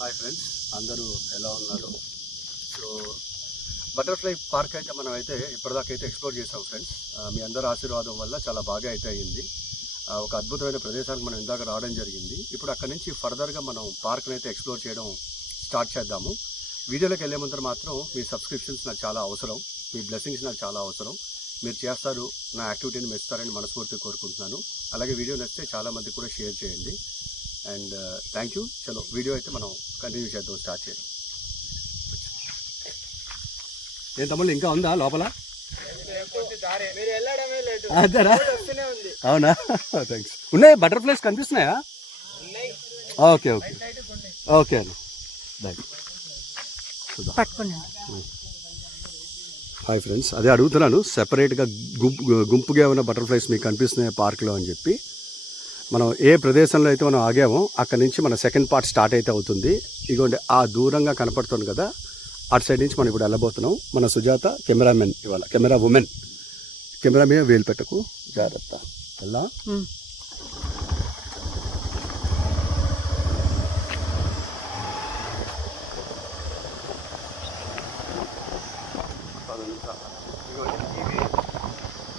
Hi friends, అందరూ ఎలా ఉన్నారు? సో బటర్ఫ్లై పార్క్ అయితే మనం అయితే ఇప్పటిదాకా అయితే ఎక్స్ప్లోర్ చేసాం ఫ్రెండ్స్. మీ అందరి ఆశీర్వాదం వల్ల చాలా బాగా అయితే అయ్యింది. ఒక అద్భుతమైన ప్రదేశానికి మనం ఇందాక రావడం జరిగింది. ఇప్పుడు అక్కడి నుంచి ఫర్దర్గా మనం పార్క్ని అయితే ఎక్స్ప్లోర్ చేయడం స్టార్ట్ చేద్దాము. వీడియోలోకి వెళ్ళే ముందర మాత్రం మీ సబ్స్క్రిప్షన్స్ నాకు చాలా అవసరం, మీ బ్లెస్సింగ్స్ నాకు చాలా అవసరం. మీరు చేస్తారు, నా యాక్టివిటీని మెచ్చుతారని మనస్ఫూర్తిగా కోరుకుంటున్నాను. అలాగే వీడియో నచ్చితే చాలామంది కూడా షేర్ చేయండి. And thank you. చలో వీడియో అయితే మనం కంటిన్యూ చేద్దాం, స్టార్ట్ చేద్దాం. ఏం తమ్ముళ్ళు ఇంకా ఉందా లోపల? అదేరా, అవునా? థ్యాంక్స్. ఉన్నాయి బటర్ఫ్లైస్ కనిపిస్తున్నాయా? ఓకే ఓకే ఓకే అన్న, హాయ్ ఫ్రెండ్స్. అదే అడుగుతున్నాను, సెపరేట్గా గుంపుగా ఏమైనా బటర్ఫ్లైస్ మీకు కనిపిస్తున్నాయి పార్క్లో అని చెప్పి. మనం ఏ ప్రదేశంలో అయితే మనం ఆగామో అక్కడి నుంచి మన సెకండ్ పార్ట్ స్టార్ట్ అయితే అవుతుంది. ఇగోండి ఆ దూరంగా కనపడుతుంది కదా, అటు సైడ్ నుంచి మనం ఇప్పుడు వెళ్ళబోతున్నాం. మన సుజాత కెమెరామెన్, ఇవాళ కెమెరా ఉమెన్. కెమెరా మీద వేలు పెట్టకు, జాగ్రత్త. ఎలా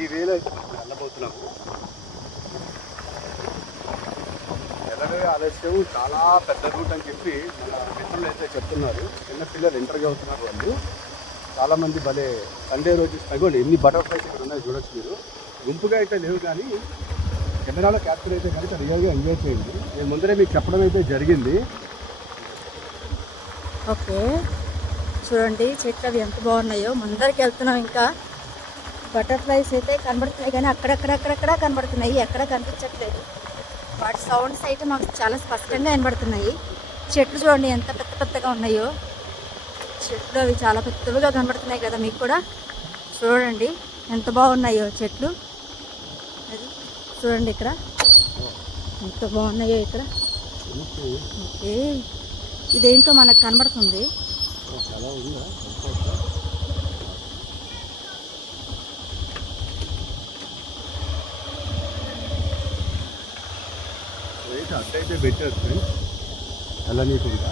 ఈ వేలు అయితే వెళ్ళబోతున్నాము. ఎలాగే ఆలస్యం, చాలా పెద్ద రూట్ అని చెప్పి మన మిత్రులు అయితే చెప్తున్నారు. చిన్న పిల్లలు ఇంటర్వ్యూ అవుతున్నారు వాళ్ళు. చాలామంది భలే సండే రోజు తగ్గండి ఎన్ని బటర్ఫ్లైస్ ఇక్కడ ఉన్నాయి చూడొచ్చు మీరు. గుంపుగా అయితే లేవు, కానీ కెమెరాలో క్యాప్చర్ అయితే కనుక రియల్గా ఎంజాయ్ చేయండి. నేను ముందరే మీకు చెప్పడం అయితే జరిగింది. ఓకే, చూడండి చెట్లు అవి ఎంత బాగున్నాయో. ముందరికి వెళ్తున్నాం, ఇంకా బటర్ఫ్లైస్ అయితే కనబడుతున్నాయి, కానీ అక్కడక్కడక్కడక్కడ కనబడుతున్నాయి, ఎక్కడ కనిపించట్లేదు. వాటి సౌండ్స్ అయితే మాకు చాలా స్పష్టంగా వినబడుతున్నాయి. చెట్లు చూడండి ఎంత పెద్ద పెద్దగా ఉన్నాయో. చెట్లు అవి చాలా పెద్దవిగా కనబడుతున్నాయి కదా మీకు కూడా. చూడండి ఎంత బాగున్నాయో చెట్లు. అది చూడండి ఇక్కడ ఎంత బాగున్నాయో ఇక్కడ. ఓకే, ఇదేంటో మనకు కనబడుతుంది. అట్టయితే బెటర్ ఫ్రెండ్స్, వెళ్ళనీకుండా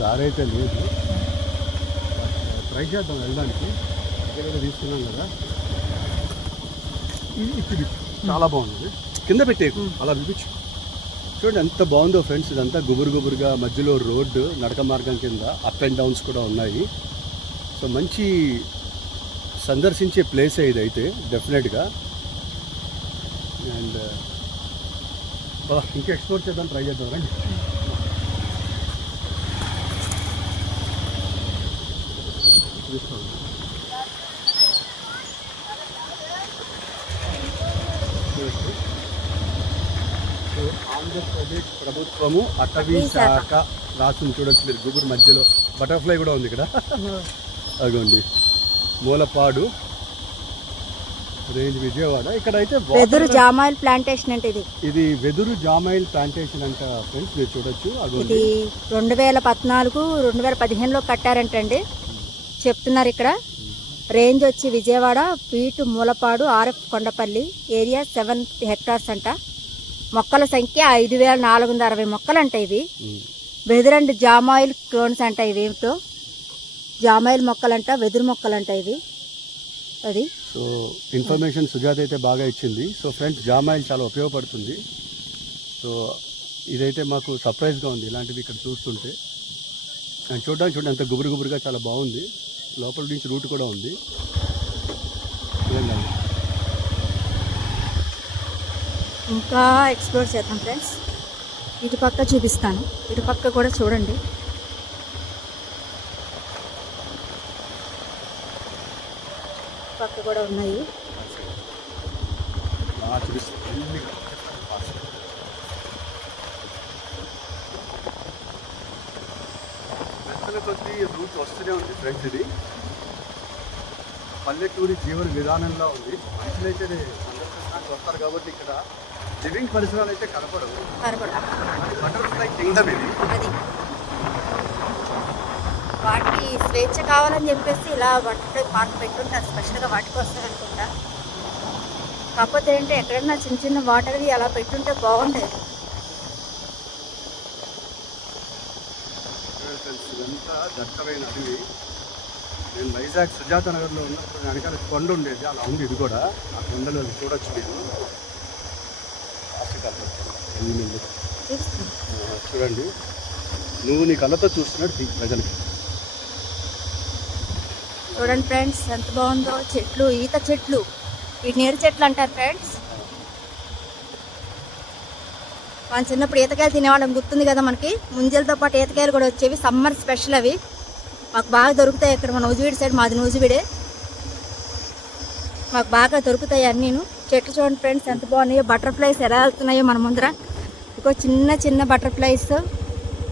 దారి అయితే లేదు. ట్రై చేద్దాం వెళ్ళడానికి. దగ్గర తీసుకున్నాం కదా, ఇది చాలా బాగుంది. కింద పెట్టేకు అలా వినిపించు. చూడండి ఎంత బాగుందో ఫ్రెండ్స్. ఇదంతా గుబురుగా మధ్యలో రోడ్డు, నడక మార్గం కింద అప్ అండ్ డౌన్స్ కూడా ఉన్నాయి. సో మంచి సందర్శించే ప్లేసే ఇదైతే డెఫినెట్గా. అండ్ ఇంకా ఎక్స్ప్లోర్ చేద్దాం, ట్రై చేద్దాం రండి. ఆంధ్రప్రదేశ్ ప్రభుత్వము అటవీ శాఖ రాసుని చూడొచ్చు మీరు. గుబురు మధ్యలో బటర్ఫ్లై కూడా ఉంది ఇక్కడ. అదిగోండి మూలపాడు రేంజ్, విజయవాడ. ఇక్కడ అయితే వెదురు జామాయిల్ ప్లాంటేషన్ అంటే ఇది వెదురు జామాయిల్ ప్లాంటేషన్ అంట ఫ్రెండ్స్, మీరు చూడొచ్చు. ఇది 2014, 2015లో కట్టారంటండి చెప్తున్నారు. ఇక్కడ రేంజ్ వచ్చి Vijayawada, peat Mulapadu, RF Kondapalli, area 7 hectares అంట. మొక్కల సంఖ్య 5460 మొక్కలు అంట ఇవి. వెదురు అండ్ జామాయిల్ క్లోన్స్ అంట ఇవేమిటో. జామాయిల్ మొక్కలంట, వెదురు మొక్కలంట ఇవి. అది సో ఇన్ఫర్మేషన్ సుజాత అయితే బాగా ఇచ్చింది. సో ఫ్రెండ్స్, జామాయిల్ చాలా ఉపయోగపడుతుంది. సో ఇదైతే మాకు సర్ప్రైజ్గా ఉంది ఇలాంటివి ఇక్కడ చూస్తుంటే. అండ్ చూడండి అంత గుబురుగా చాలా బాగుంది. లోపల నుంచి రూట్ కూడా ఉంది. ఇంకా ఎక్స్ప్లోర్ చేద్దాం ఫ్రెండ్స్. ఇటు పక్క చూపిస్తాను, ఇటు పక్క కూడా చూడండి. పక్క కూడా ఉన్నాయి. కొద్ది రూట్ వస్తూనే ఉంది ఫ్రెండ్స్. ఇది పల్లెటూరి జీవన విధానంలో ఉంది. మనుషులైతే సందర్శించడానికి వస్తారు కాబట్టి ఇక్కడ లివింగ్ పరిసరాలు అయితే కనపడవు. బటర్ఫ్లై కింగ్డమ్ ఇది. వాటికి స్వేచ్ఛ కావాలని చెప్పేసి ఇలా బటర్ఫ్లై పార్క్ పెట్టుంటారు స్పెషల్గా వాటి కోసం అనుకుంటా. కాకపోతే ఏంటంటే ఎక్కడన్నా చిన్న చిన్న వాటర్వి అలా పెట్టుంటే బాగుండేది. ఇదంతా దట్టమైన అడవి. నేను వైజాగ్ సుజాత నగర్లో ఉన్నప్పుడు వెనకాల కొండ ఉండేది, అలా ఉంది ఇది కూడా. ఆ కొండలో చూడొచ్చు మీరు. చూడండి, నువ్వు నీ కళ్ళతో చూస్తున్నాడు ప్రజలకి. చూడండి ఫ్రెండ్స్ ఎంత బాగుందో. చెట్లు, ఈత చెట్లు, ఈ నీరు చెట్లు అంటారు ఫ్రెండ్స్. మన చిన్నప్పుడు ఈతకాయలు తినేవాళ్ళం, గుర్తుంది కదా మనకి. ముంజలతో పాటు ఈతకాయలు కూడా వచ్చేవి, సమ్మర్ స్పెషల్ అవి. మాకు బాగా దొరుకుతాయి ఇక్కడ. మన నూజివీడి సైడ్, మాది నూజివీడే, మాకు బాగా దొరుకుతాయి అన్నీను. చెట్లు చూడండి ఫ్రెండ్స్ ఎంత బాగున్నాయో. బటర్ఫ్లైస్ ఎలా వెళ్తున్నాయో మన ముందర. ఇంకో చిన్న చిన్న బటర్ఫ్లైస్,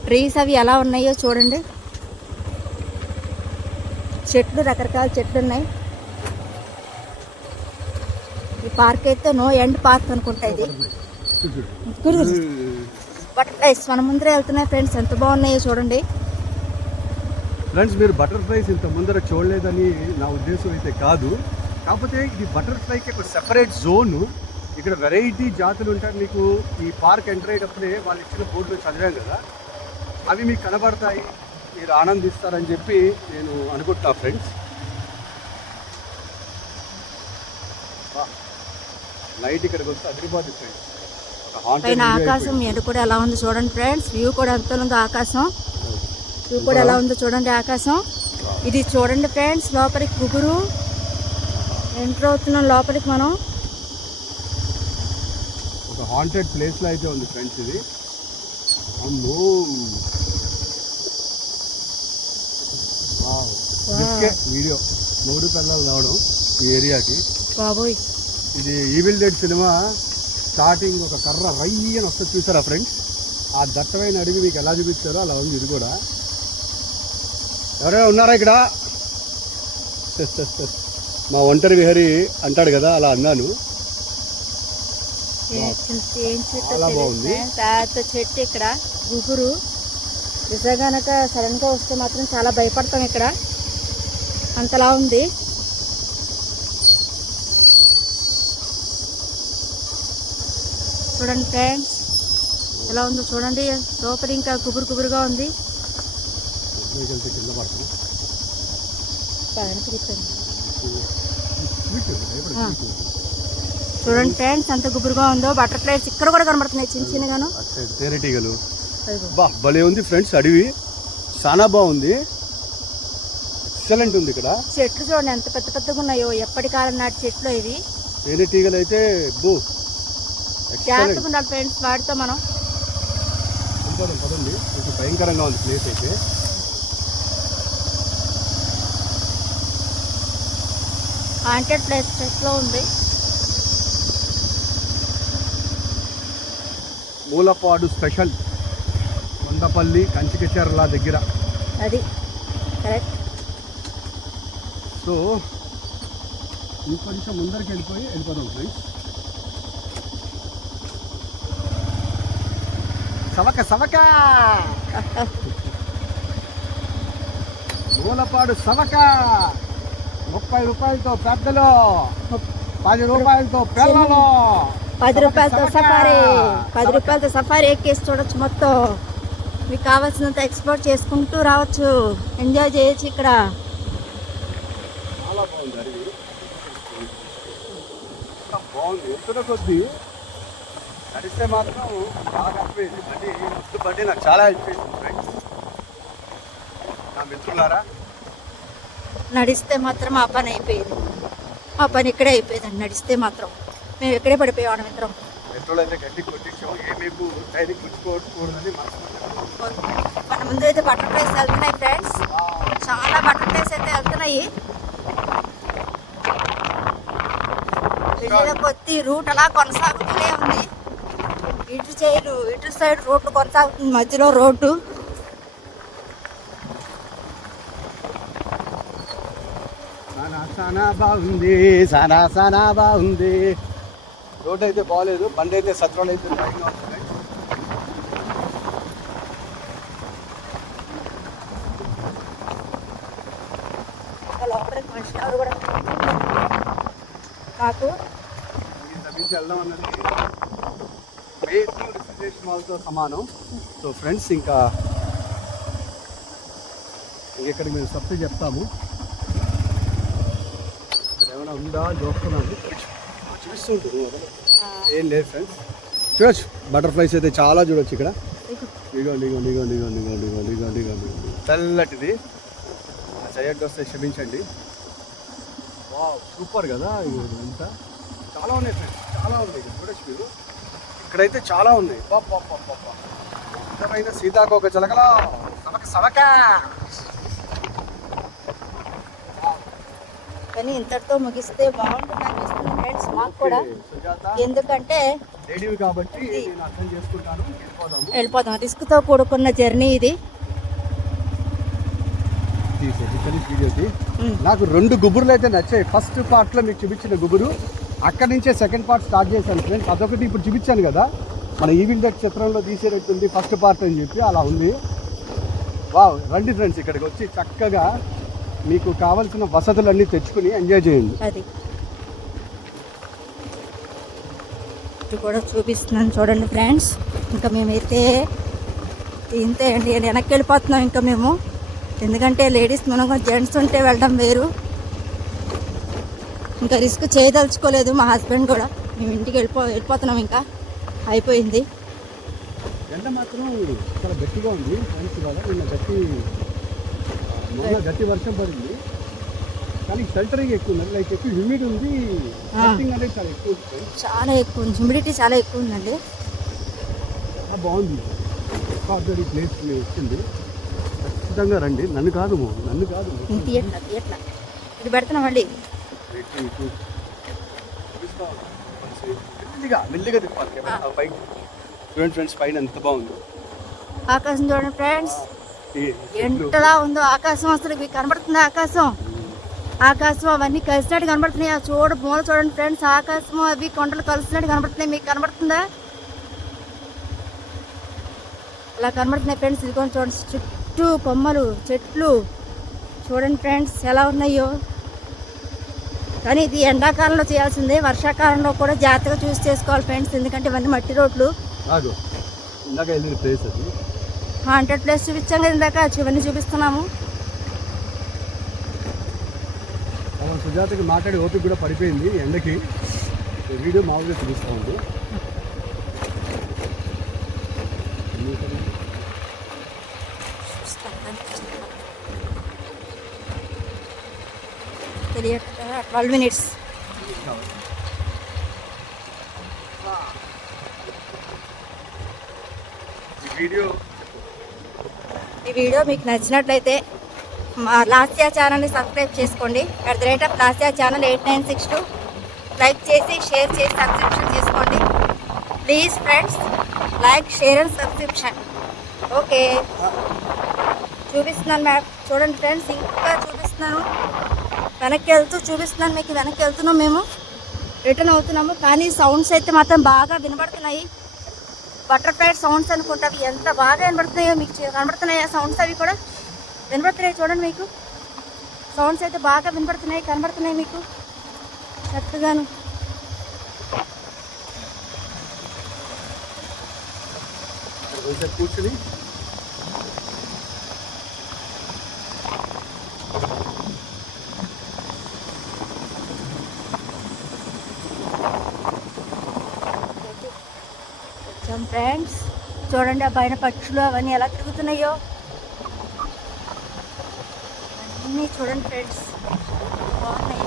ట్రీస్ అవి ఎలా ఉన్నాయో చూడండి. చెట్లు, రకరకాల చెట్లు ఉన్నాయి. ఈ పార్క్ అయితే నో ఎండ్ పార్క్ అనుకుంటా ఇది. బటర్ఫ్లైస్ మన ముందరే వెళ్తున్నాయి ఫ్రెండ్స్, ఎంత బాగున్నాయో చూడండి. ఫ్రెండ్స్, మీరు బటర్ఫ్లైస్ ఇంత ముందర చూడలేదని నా ఉద్దేశం అయితే కాదు. కాకపోతే ఇది బటర్ఫ్లైకి ఒక సెపరేట్ జోను. ఇక్కడ వెరైటీ జాతులు ఉంటాయి. మీకు ఈ పార్క్ ఎంటర్ అయ్యేటప్పుడే వాళ్ళు ఇచ్చిన బోర్డులో చదివాం కదా, అవి మీకు కనబడతాయి, మీరు ఆనందిస్తారని చెప్పి నేను అనుకుంటున్నా ఫ్రెండ్స్. నైట్ ఇక్కడికి వస్తే అదిరిపోతుంది ఫ్రెండ్స్. పైన ఆకాశం ఎండ కూడా ఎలా ఉంది చూడండి ఫ్రెండ్స్. వ్యూ కూడా ఎంత ఉందో ఆకాశం, వ్యూ కూడా ఎలా ఉందో చూడండి ఆకాశం. ఇది చూడండి ఫ్రెండ్స్, లోపలికి గుగురు ఎంటర్ అవుతున్నాం లోపలికి మనం. ఒక హాంటెడ్ ప్లేస్ లో అయితే ఉంది ఫ్రెండ్స్ ఇది. అమ్మో, వీడియో మూడు పిల్లలు రావడం ఈ ఏరియాకి బాబోయ్. ఇది ఈవిల్ డెడ్ సినిమా స్టార్టింగ్ ఒక కర్ర రయ్యి అని వస్తుంది చూసారా ఫ్రెండ్స్. ఆ దట్టమైన అడవి మీకు ఎలా చూపించారో అలా ఉంది ఇది కూడా. ఎవరైనా ఉన్నారా ఇక్కడ? మా ఒంటరి విహరి అంటాడు కదా, అలా అన్నాను. చాలా బాగుంది. పెద్ద చెట్టు ఇక్కడ గుగురు. నిజంగానక సడన్ గా వస్తే మాత్రం చాలా భయపడతాం ఇక్కడ, అంతలా ఉంది. చూడండి ఫ్రెండ్స్ ఎలా ఉందో చూడండి. లోపల ఇంకా గుబురు గుబురుగా ఉంది. చూడండి ఫ్రెండ్స్ ఎంత గుబురుగా ఉందో. బటర్ఫ్లైస్ ఇక్కడ కూడా కనబడుతున్నాయి చిన్న చిన్నగాను. తేనెటీగలు భలే ఉంది ఫ్రెండ్స్. అడవి చాలా బాగుంది, ఎక్సలెంట్ ఉంది ఇక్కడ. చెట్లు చూడండి ఎంత పెద్ద పెద్దగా ఉన్నాయో, ఎప్పటి కాలం నాటి చెట్లు ఇవి. తేనెటీగలు అయితే జాగ్రత్తగా ఉండాలి ఫ్రెండ్స్ వాటితో మనం. పదండి, కొంచెం భయంకరంగా ఉంది ప్లేస్ అయితే. హాంటెడ్ ప్లేస్ లో ఉంది. మూలపాడు స్పెషల్, కొండపల్లి కంచికచెర్ల దగ్గర అది కరెక్ట్. సో ఇంకొంచెం ముందరికి వెళ్ళిపోదాం ఫ్రెండ్స్. సవక మూలపాడు సవక. 30 రూపాయలతో పెద్దలు, 10 రూపాయలతో పిల్లలు. 10 రూపాయలతో సఫారీ, 10 రూపాయలతో సఫారీ ఎక్కేసి చూడొచ్చు మొత్తం. మీకు కావాల్సినంత ఎక్స్ప్లోర్ చేసుకుంటూ రావచ్చు, ఎంజాయ్ చేయొచ్చు ఇక్కడ. చాలా బాగుంది అడవి, బాగుంది. ఎత్తున కొద్ది నడిస్తే మాత్రం బాగా అయిపోయింది. బండి నాకు చాలా అయిపోయింది ఫ్రెండ్స్. నా మిత్రులారా, నడిస్తే మాత్రం ఆ పని అయిపోయింది. ఆ పని ఇక్కడే అయిపోయిందండి. నడిస్తే మాత్రం మేము ఇక్కడే పడిపోయాం మిత్రం. పెట్రోల్ అయితే గట్టి కొట్టించాము, ఏమేపు టైర్కి పుచ్చుకోకూడదని మన ముందు అయితే బటర్ఫ్లైస్ వెళ్తున్నాయి ఫ్రెండ్స్. చాలా బటర్ఫ్లైస్ అయితే వెళ్తున్నాయి. వెళ్ళిన కొద్ది రూట్ అలా కొనసాగుతూనే ఉంది. ఇటు సైడ్ రోడ్డు కొనసాగుతుంది, మధ్యలో రోడ్డు. చాలా బాగుంది, చాలా బాగుంది. రోడ్ అయితే బాగాలేదు, బండి అయితే సత్రాలు అయితే భయంగా ఉంటుంది. లోపలికి మనిషి కూడా నాకు తగ్గించి వెళ్దాం అన్నది రిజిస్ట్రేషన్ మాల్తో సమానం. సో ఫ్రెండ్స్, ఇంకా ఇంకెక్కడికి మేము సబ్సిడీ చెప్తాము. ఇక్కడ ఏమైనా ఉందా అని చూస్తున్నాము. చూస్తుంటుంది ఏం లేదు ఫ్రెండ్స్. చూడొచ్చు బటర్ఫ్లైస్ అయితే చాలా చూడొచ్చు ఇక్కడ. తెల్లటిది సైడ్ వస్తే క్షమించండి. వావ్ సూపర్ కదా ఇదంతా. చాలా ఉన్నాయి ఫ్రెండ్స్, చాలా ఉన్నాయి. చూడొచ్చు మీరు ఇక్కడైతే చాలా ఉన్నాయి. పాప సీతాకోక చిలకలా సడక. కానీ ఇంతటితో ముగిస్తే బాగుంటుంది అనిపిస్తుంది ఫ్రెండ్స్ మాకు కూడా. ఎందుకంటే కాబట్టి వెళ్ళిపోదాం. రిస్క్తో కూడుకున్న జర్నీ ఇది. నాకు 2 గుబురులు అయితే నచ్చాయి. ఫస్ట్ పార్ట్లో మీకు చూపించిన గుబురు, అక్కడి నుంచే సెకండ్ పార్ట్ స్టార్ట్ చేశాను ఫ్రెండ్స్. అదొకటి ఇప్పుడు చూపించాను కదా మన ఈవిల్ డక్ చిత్రంలో తీసేటట్టుంది ఫస్ట్ పార్ట్ అని చెప్పి, అలా ఉంది. వావ్ రండి ఫ్రెండ్స్, ఇక్కడికి వచ్చి చక్కగా మీకు కావాల్సిన వసతులన్నీ తెచ్చుకుని ఎంజాయ్ చేయండి. అది ఇది కూడా చూపిస్తున్నాను చూడండి ఫ్రెండ్స్. ఇంకా మేమైతే ఇంతే అండి, వెనక్కి వెళ్ళిపోతున్నాం ఇంకా మేము. ఎందుకంటే లేడీస్ మనం జెంట్స్ ఉంటే వెళ్ళడం వేరు. ఇంకా రిస్క్ చేయదలుచుకోలేదు మా హస్బెండ్ కూడా. మేము ఇంటికి వెళ్ళిపోతున్నాం, ఇంకా అయిపోయింది. ఎండ మాత్రం చాలా గట్టిగా ఉంది ఫ్రెండ్స్. ఇవాళ నిన్న గట్టి వర్షం పడింది, కానీ షెల్టరింగ్ ఎక్కువ ఉంది. లైక్ ఎక్కువ హ్యూమిడ్ ఉంది, అనేది చాలా ఎక్కువ ఉంది. చాలా ఎక్కువ ఉంది, హ్యూమిడిటీ చాలా ఎక్కువ ఉందండి. బాగుంది ఎక్స్ట్రాడినరీ ప్లేస్ వచ్చింది. ఖచ్చితంగా రండి. నన్ను కాదు తీయట్లా ఇది పెడుతున్నాం అండి. మెల్లిగా తిప్పాలి పైకి. చూడండి ఫ్రెండ్స్ పైన ఎంత బాగుంది ఆకాశం. చూడండి ఫ్రెండ్స్ ఎంతలా ఉందో ఆకాశం. అసలు మీకు కనబడుతుంది ఆకాశం అవన్నీ కలిసినట్టు కనబడుతున్నాయి. మూల చూడండి ఫ్రెండ్స్, ఆకాశం అవి కొండలు కలిసినట్టు కనబడుతున్నాయి. మీకు కనబడుతుందా? అలా కనబడుతున్నాయి ఫ్రెండ్స్. ఇది కొంచెం చూడండి, చుట్టూ కొమ్మలు చెట్లు చూడండి ఫ్రెండ్స్ ఎలా ఉన్నాయో. కానీ ఇది ఎండాకాలంలో చేయాల్సిందే, వర్షాకాలంలో కూడా జాగ్రత్తగా చూసి చేసుకోవాలి ఫ్రెండ్స్. ఎందుకంటే ఇవన్నీ మట్టి రోడ్లు. హాంటెడ్ ప్లేస్ చూపించాం కదా ఇందాక, ఇవన్నీ చూపిస్తున్నాము. సుజాతకి మాట్లాడి ఓపిక కూడా పడిపోయింది ఎండకి. వీడియో మామూలుగా చూపిస్తూ ఉంది. తెలియట్లా 12 minutes. ఈ వీడియో మీకు నచ్చినట్లయితే మా లాస్యా ఛానల్ని సబ్స్క్రైబ్ చేసుకోండి. @లాస్యా ఛానల్ 8962 లైక్ చేసి షేర్ చేసి సబ్స్క్రిప్షన్ చేసుకోండి please friends. Like share and subscription. Okay చూపిస్తున్నాను మ్యామ్ చూడండి ఫ్రెండ్స్, ఇంకా చూపిస్తున్నాను. వెనక్కి వెళ్తూ చూపిస్తున్నాను మీకు. వెనక్కి వెళ్తున్నాం, మేము రిటర్న్ అవుతున్నాము. కానీ సౌండ్స్ అయితే మాత్రం బాగా వినబడుతున్నాయి. బటర్ఫ్లై సౌండ్స్ అనుకుంటా. అవి ఎంత బాగా వినబడుతున్నాయో మీకు కనబడుతున్నాయి. సౌండ్స్ అవి కూడా వినబడుతున్నాయి చూడండి. మీకు సౌండ్స్ అయితే బాగా వినబడుతున్నాయి, కనబడుతున్నాయి మీకు చక్కగాను. కూర్చుని ఫ్రెండ్స్ చూడండి ఆ పైన పక్షులు అవన్నీ ఎలా తిరుగుతున్నాయో అన్నీ చూడండి ఫ్రెండ్స్, బాగున్నాయి.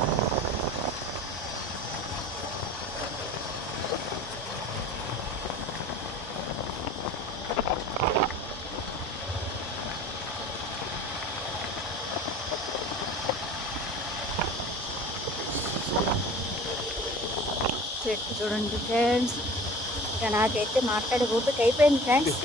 చెట్టు చూడండి ఫ్రెండ్స్. ఇంకా నాకైతే మాట్లాడే ఓపిక అయిపోయింది ఫ్రెండ్స్.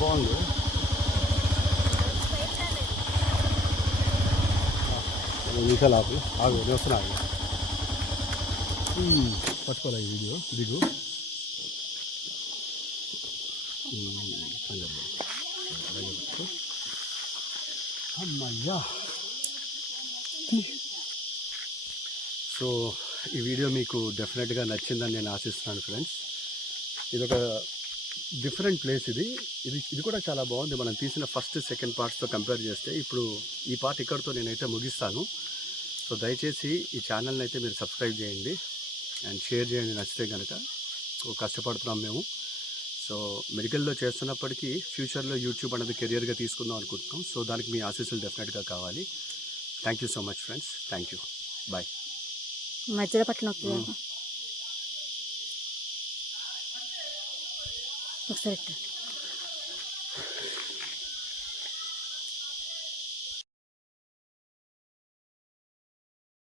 బాగుంది. నిమిషాలు ఆపు ఆగు వస్తున్నా. పట్టుకోలే ఈ వీడియో దిగు. అమ్మయ్యా సో ఈ వీడియో మీకు డెఫినెట్గా నచ్చిందని నేను ఆశిస్తున్నాను ఫ్రెండ్స్. ఇది ఒక డిఫరెంట్ ప్లేస్. ఇది కూడా చాలా బాగుంది. మనం తీసిన ఫస్ట్ సెకండ్ పార్ట్స్తో కంపేర్ చేస్తే ఇప్పుడు ఈ పార్ట్ ఇక్కడితో నేనైతే ముగిస్తాను. సో దయచేసి ఈ ఛానల్ని అయితే మీరు సబ్స్క్రైబ్ చేయండి అండ్ షేర్ చేయండి నచ్చితే కనుక. కష్టపడుతున్నాం మేము. సో మెడికల్లో చేస్తున్నప్పటికీ ఫ్యూచర్లో యూట్యూబ్ అనేది కెరియర్గా తీసుకుందాం అనుకుంటున్నాం. సో దానికి మీ ఆశీస్సులు డెఫినెట్గా కావాలి. Thank you so much friends. Thank you. Bye. మధ్యలో పట్ల ఒకసారి